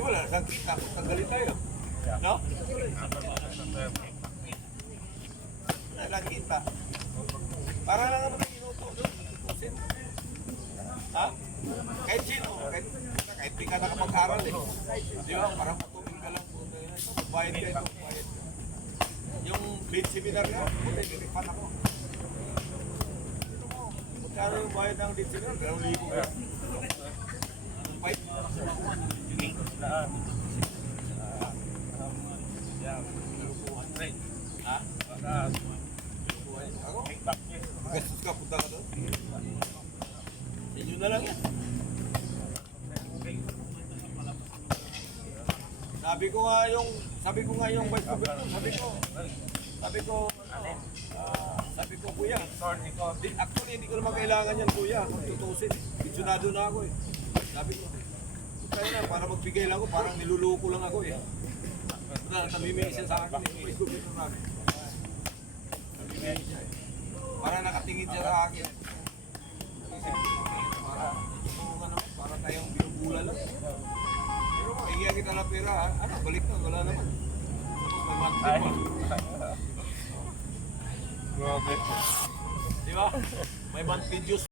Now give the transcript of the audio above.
wala, nagkita. Tanggalin tayo. No? Wala, nagkita. Para lang naman ang inuto doon. Ha? Kahit sino, kahit di ka nakapag-aral eh. Di ba? Parang matulog ka lang. Bayad ka ito, bayad. Yung bid seminar na, buti, nilipan ako. Magkano yung bayad ng bid seminar? 2,000 ka. Fight. Ha? Ako? Gastos ka, punta ka doon? Inyo na lang yan. Sabi ko nga yung vice governor, sabi ko kuya, actually hindi ko naman kailangan yan kuya, kung tutusin, bitsunado na ako eh. Sabi ko, kaya na, para magbigay lang ako, parang niluluko lang ako eh. Namimigay siya sa akin eh, vice governor namin. Namimigay siya eh. Parang nakatingin siya sa akin. Para tayong binubula lang. Pero hingyan kita na pera, ano, balik na, wala naman. May monthly pa. Di ba? May monthly dues.